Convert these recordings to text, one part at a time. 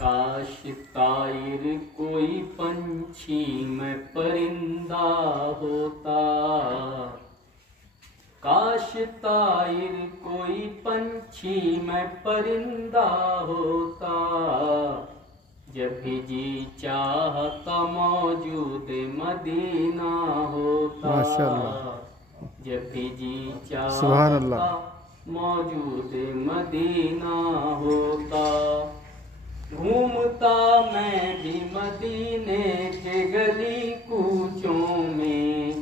کاش طائر کوئی پنچھی میں پرندہ ہوتا، کاش طائر کوئی پنچھی میں پرندہ ہوتا، جب بھی جی چاہتا موجود مدینہ ہوتا، ماشاءاللہ، جب بھی جی سبحان اللہ، چاہتا موجود مدینہ ہوتا، گھومتا میں بھی مدینے کے گلی کوچوں میں،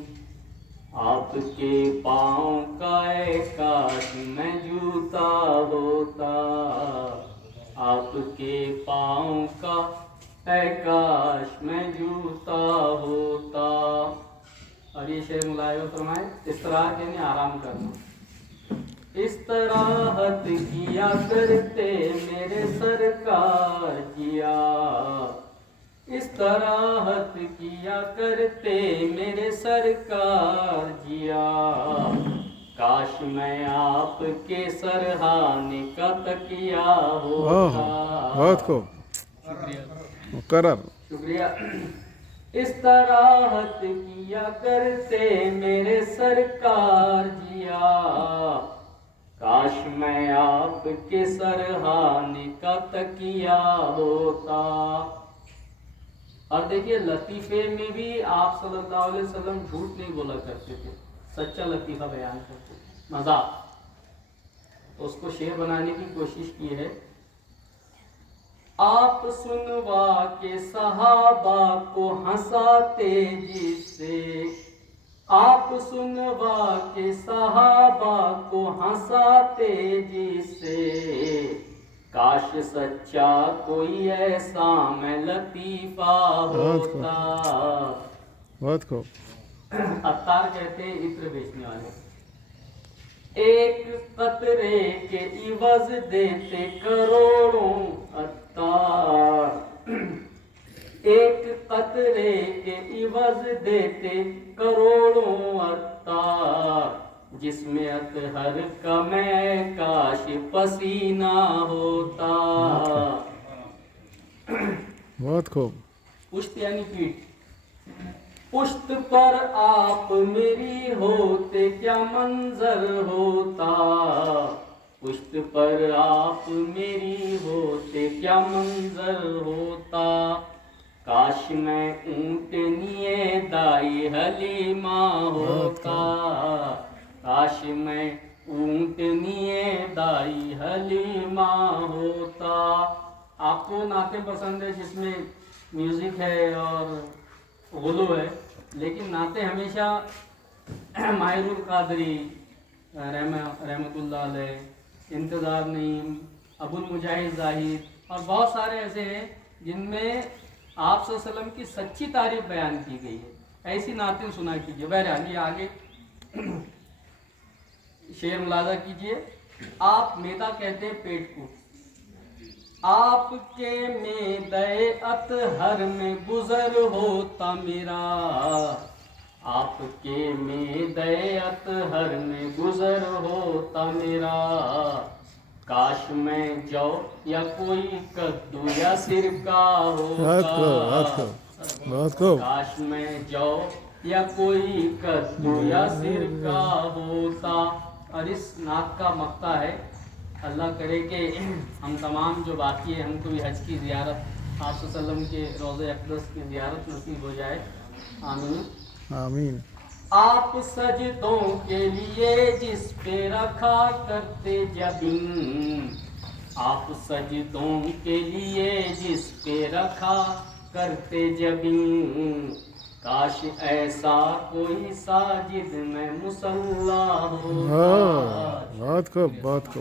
آپ کے پاؤں کا اے کاش میں جوتا ہوتا، آپ کے پاؤں کا اے کاش میں جوتا ہوتا۔ اور یہ شعر ملاحظہ فرمائے، استراحت یعنی آرام کرنا۔ استراحت کیا کرتے میرے سرکار جیا، استراحت کیا کرتے میرے سرکار جیا، کاش میں آپ کے سرہانے کا تکیہ ہوتا۔ بہت خوب، مقرر۔ شکریہ۔ استراحت کیا کرتے میرے سرکار جیا، کاش میں آپ کے سرہانے کا تکیہ ہوتا۔ اور دیکھیے لطیفے میں بھی آپ صلی اللہ علیہ وسلم جھوٹ نہیں بولا کرتے تھے، سچا لطیفہ بیان کرتے تھے، مذاق۔ تو اس کو شعر بنانے کی کوشش کی ہے۔ آپ سنوا کے صحابہ کو ہنساتے جس سے، آپ سنوا کے صحابہ کو ہنساتے جس سے، کاش سچا کوئی ایسا میں لطیفہ ہوتا۔ بہت خوب۔ عطار کہتے ہیں عطر بیچنے والے، ایک قطرے کے عوض دیتے کروڑوں عطار، ایک قطرے کے عوض دیتے کروڑوں عطار، جس میں اطہر کا میں کاش پسینہ ہوتا۔ بہت خوب۔ پشت یعنی پیٹھ، پشت پر آپ میری ہوتے کیا منظر ہوتا، پشت پر آپ میری ہوتے کیا منظر ہوتا، کاش میں اونٹنی دائی حلیمہ ہوتا، کاش میں اونٹنی دائی حلیمہ ہوتا۔ آپ کو نعتیں پسند ہے جس میں میوزک ہے اور غلو ہے، لیکن نعتیں ہمیشہ ماہر القادری رحمۃ اللہ علیہ، انتظار نعیم، ابو المجاہد زاہد اور بہت سارے ایسے ہیں جن میں آپ صلی اللہ علیہ وسلم کی سچی تعریف بیان کی گئی ہے، ایسی نعتیں سنا کیجیے۔ بہرحال یہ آگے شعر ملاحظہ کیجیے۔ آپ میدا کہتے ہیں پیٹ کو، آپ کے میدے اطہر میں گزر ہوتا میرا، آپ کے میدے اطہر میں گزر ہوتا میرا، کاش میں جو یا کوئی کدو یا سرکہ ہوتا، بہت خوب۔ کاش میں جو یا کوئی کدو یا سرکہ ہوتا۔ اور اس نعت کا مقطع ہے، اللہ کرے کہ ہم تمام جو باقی ہیں ہم کو بھی حج کی زیارت، آپ صلی اللہ علیہ وسلم کے روضہ اقدس کی زیارت نصیب ہو جائے، آمین آمین۔ آپ سجدوں کے لیے جس پہ رکھا کرتے جبین، آپ سجدوں کے لیے جس پہ رکھا کرتے جبین، کاش ایسا کوئی ساجد میں مصلی ہوتا۔ بہت خوب، بہت خوب۔